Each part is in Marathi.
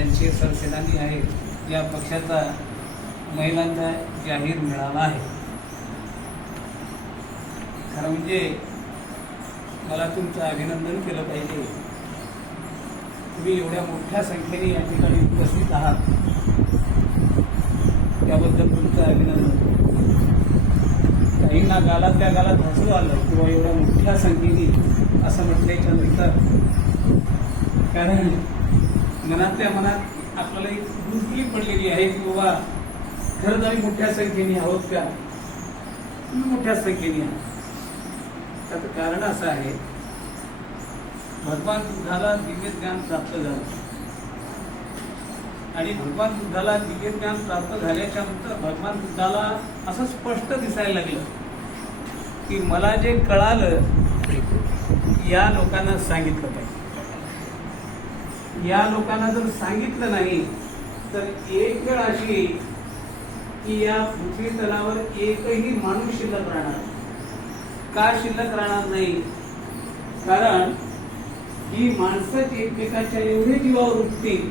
ज्यांचे सरसेनानी आहेत या पक्षाचा महिलांचा जाहीर मिळाला आहे. खरं म्हणजे मला तुमचं अभिनंदन केलं पाहिजे. तुम्ही एवढ्या मोठ्या संख्येने या ठिकाणी उपस्थित आहात. त्याबद्दल तुमचं अभिनंदन. काहींना गालातल्या गालात हसू आलं किंवा एवढ्या मोठ्या संख्येने असं म्हटल्याच्या नंतर कारण मनातल्या मनात आपल्याला एक गुंतली पडलेली आहे की बाबा खरंच आम्ही मोठ्या संख्येने आहोत का? तुम्ही मोठ्या संख्येने आहात. त्याचं कारण असं आहे भगवान बुद्धाला दिव्य ज्ञान प्राप्त झालं. आणि भगवान बुद्धाला दिव्य ज्ञान प्राप्त झाल्याच्यानंतर भगवान बुद्धाला असं स्पष्ट दिसायला लागलं की मला जे कळालं या लोकांना सांगितलं पाहिजे. या लोकांना जर सांगितलं नाही तर एक वेळ अशी येईल की या पृथ्वी तलावर एकही माणूस शिल्लक राहणार का शिल्लक राहणार नाही? कारण ही माणसं एकमेकांच्या एवढे जीवावर उठतील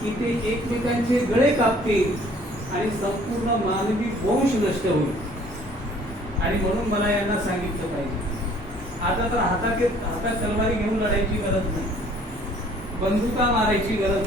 की ते एकमेकांचे गळे कापतील आणि संपूर्ण मानवी वंश नष्ट होईल. आणि म्हणून मला यांना सांगितलं पाहिजे. आता तर हातात हातात तलवारी घेऊन लढायची गरज नाही. बंदुका मारायची गरज